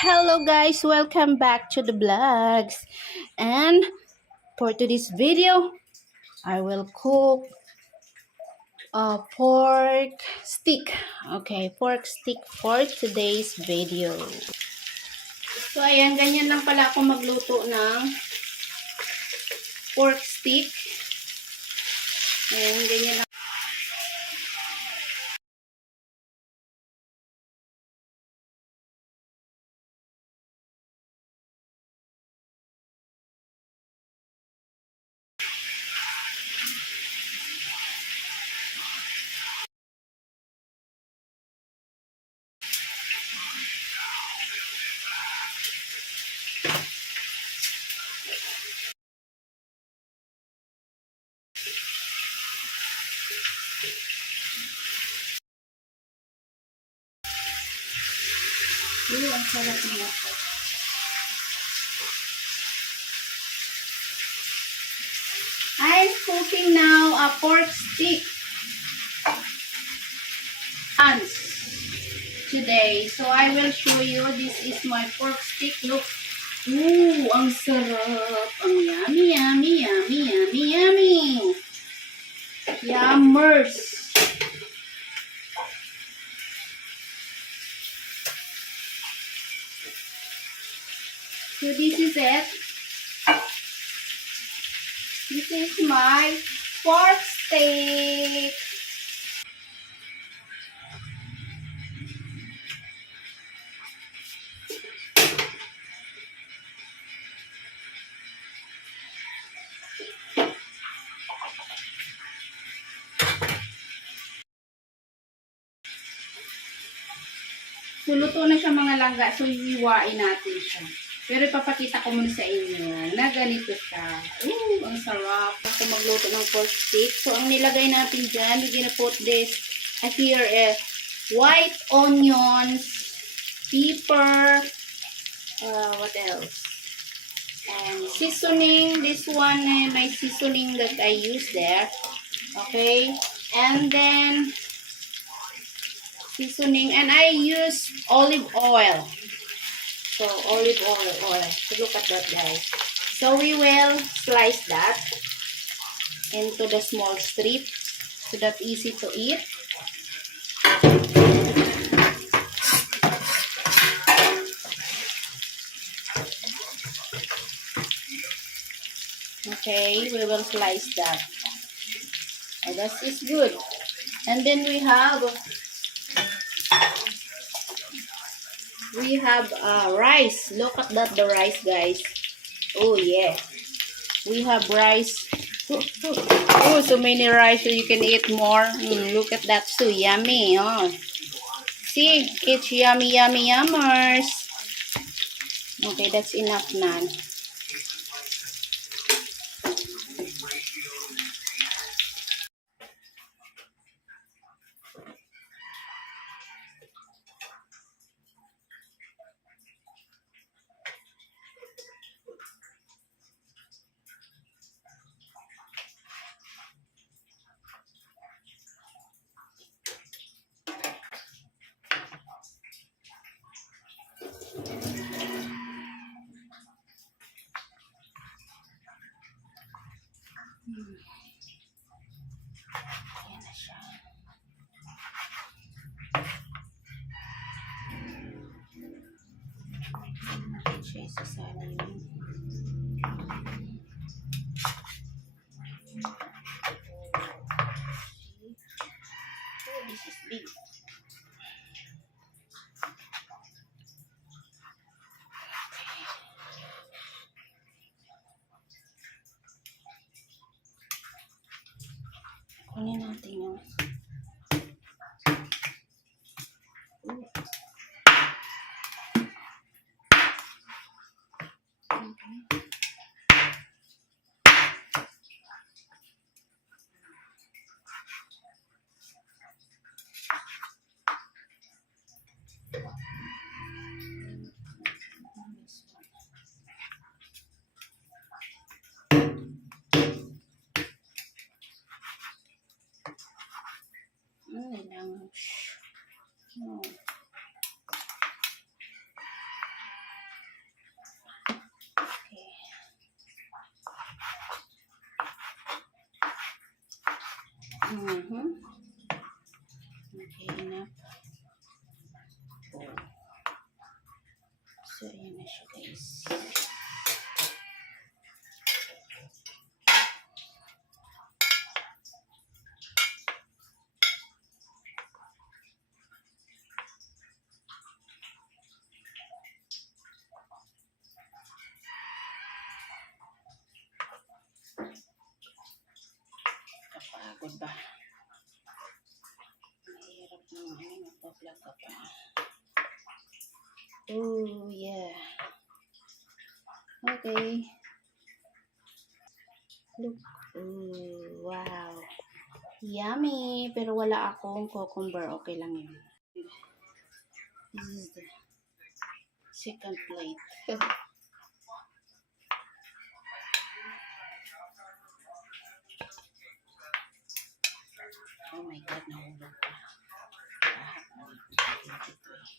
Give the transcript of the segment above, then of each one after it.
Hello guys, welcome back to the vlogs. And for today's video, I will cook a pork stick. Okay, pork stick for today's video. So ayan, ganyan lang pala ako magluto ng pork stick. Ayan, ganyan lang. Ang sarap niya. I'm cooking now a pork stick today. So I will show you. This is my pork stick. Look. Ooh, ang sarap. Ang yummy, yummy, yummy, yummy, yummy. Yummers. So this is it. This is my pork steak. So luto na siya mga langga. So hihiwain natin siya. Pero ipapakita ko muna sa inyo na ganito siya. Ooh, ang sarap. Ako magluto ng pork steak. So ang nilagay natin dyan, we're gonna put this here white onions, pepper, what else? And seasoning. This one, my seasoning that I use there. Okay. And then seasoning. And I use olive oil. So, olive oil. So, look at that, guys. So, we will slice that into the small strip so that easy to eat. Okay, we will slice that. Oh, that is good. And then we have rice. Look at that, the rice, guys. Oh yeah, we have rice. Oh, so many rice, so you can eat more. Look at that, so yummy. Oh, see, it's yummy, yummy, yummers. Okay, that's enough now. Ayan na siya. Natin siya isasalin. Oh, this is big. Kunin natin yung Mhm. Okay, enough. Oh. So, ayan na siya, guys. Kapagod ba? Mahirap ng magpa-vlog ka pa. Oh, yeah. Okay. Look. Oh, wow. Yummy. Pero wala akong cucumber. Okay lang yun. This is the second plate. Oh my God, nahulog pa. Lahat na dito eh.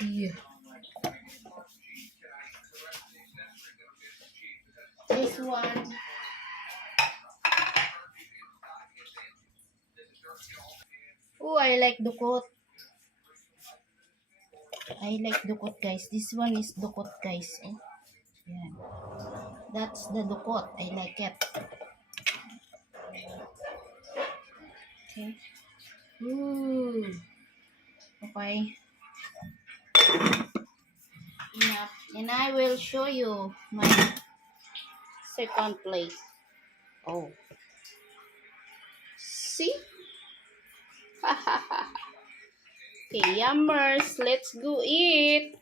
Yeah. This one. Oh, I like dukot. I like dukot, guys. This one is dukot, guys. Oh, yeah. That's the dukot. I like it. Okay. Ooh. Okay. Enough. And I will show you my second plate. Oh. See? Okay, yummers. Let's go eat.